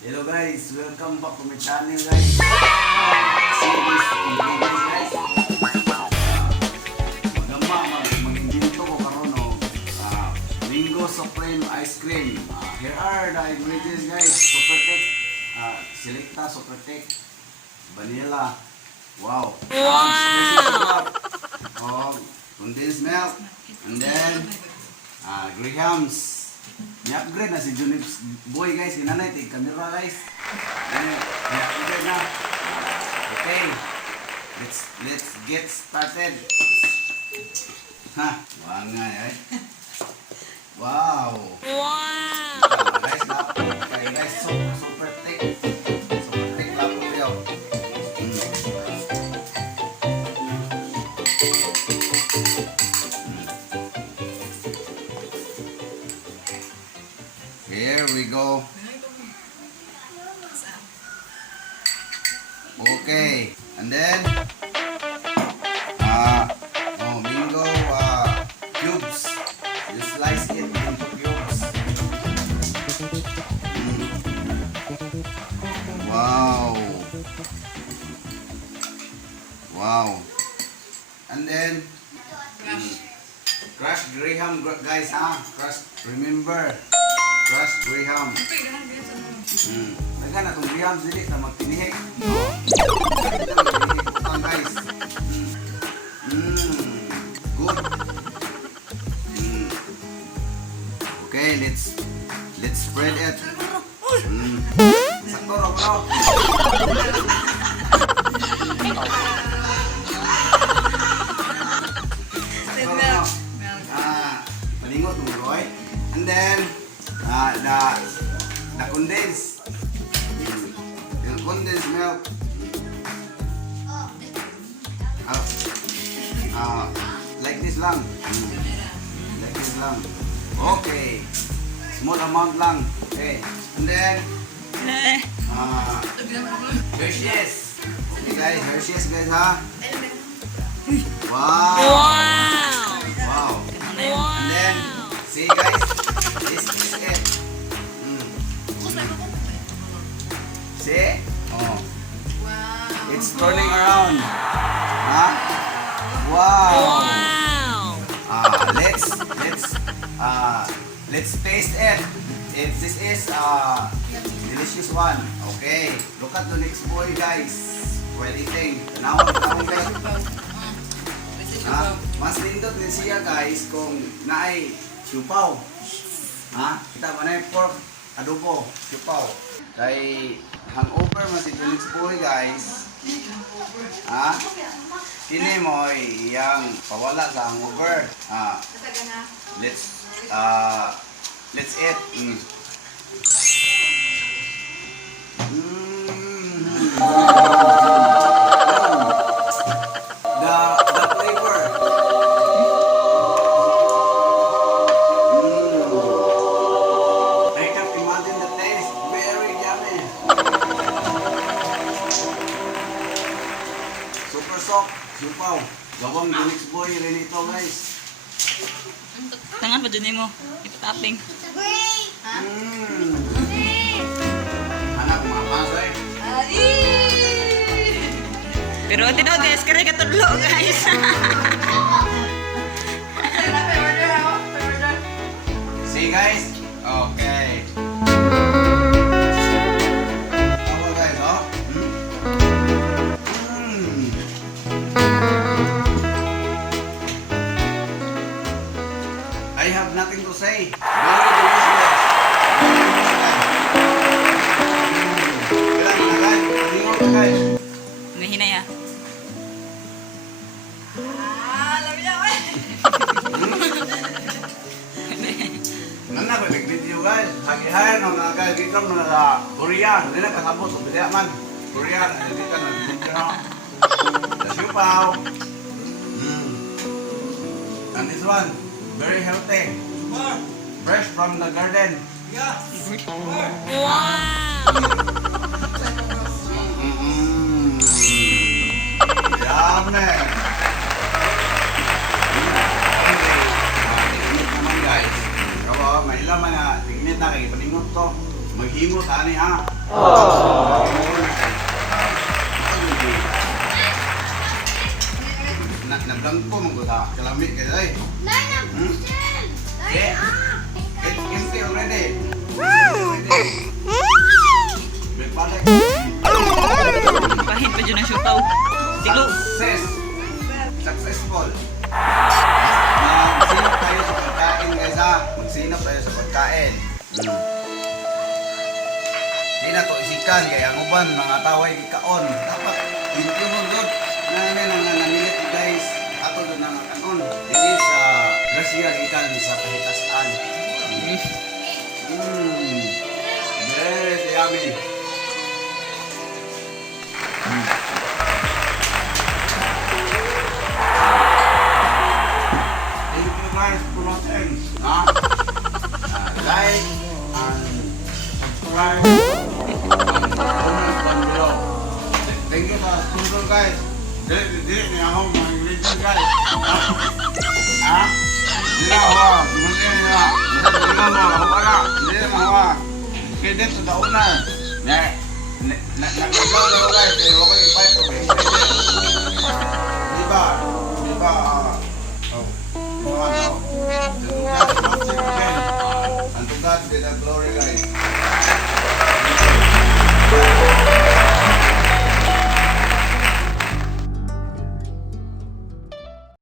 Hello guys, welcome back to my channel guys. See this video guys. Mag-invento ko karon og Mango Supreme Ice Cream. Here are the ingredients guys. Supertech, Selecta Supertech, vanilla. Wow. Oh, condensed milk, and then grahams. Ni-upgrade na si JUNEXBOY guys, hinanay tig camera guys. Ni-upgrade na. Okay. Let's get started. Ha, wanga eh. Wow. Wow. Guys, okay guys, super thick. Super thick lang po yo. Here we go. Okay, and then mango cubes. You slice it into cubes. Wow. Wow. And then crushed graham guys, crushed. Remember. Crushed graham. Lagyan na itong graham dili na magtinihik. Tinihik guys. Good. Okay, let's spread it. Sakto raw bro. Malingot mo bro. And then the condensed milk. Like this lang. Like this lang. Okay. Small amount lang. Okay. And then Hershey's. Okay guys, Hershey's guys ha. Wow. Wow. And then see guys, this is it. See? Oh. Wow. It's turning around. Huh? Wow. Let's taste it. If this is delicious one. Okay. Look at the next boy guys. While eating. Now guys. Mas lindot din siya guys kung naay siupaw. Kita ba na pork adobo, siupaw. Kay hangover man si JUNEXBOY guys. Kini mo iyang pawala sa hangover. Let's eat. The flavor. I can imagine the taste. Very yummy. Super soft. Siupaw. Gawang JUNEXBOY rin ito guys. Tangan pa dyan mo. Ipatapping. Anak mga pasay. Pero tinaw guys, kaya katulog guys. See guys? Okay. Tawa guys, oh. I have nothing to say. Very delicious. Kailan na guys? Lingaw na guys. Mahinay ha. Nana ko video guys. Hagi-hire no mga guys dito na sa Korea. Hindi na kasabot sa bilya man. Korea na dito na video no. The siupaw. And this one, very healthy. Fresh from the garden. Wow! Yummy. Tingnan naman guys. May laman na tingnan na kay paningot to. Maghimo tani ha. Nablangko mong ko sa kalamit kayo ay. Empty already. Balik. Pahit pa dyan ang siupaw. Tiglo. Successful. Magsinap tayo sa pagkain guys ha. Magsinap tayo sa pagkain. Hindi na to isikan kaya ang uban mga taway kaon. Dapat hindi mo good. Namilit guys. Ato doon ang kanon. This is grasya ikan sa kahitasan. Very yummy. Thank you guys for watching. Like and subscribe and comment down below. Thank you sa sponsor guys. Dili niya ako mga religion guys. Dili na ako. Dili na ako para. Dili na ako. Kredit sa daunan. Nagkagaw na ako guys. Kaya ako yung pipe ko. Diba? Diba? And to God be the glory guys.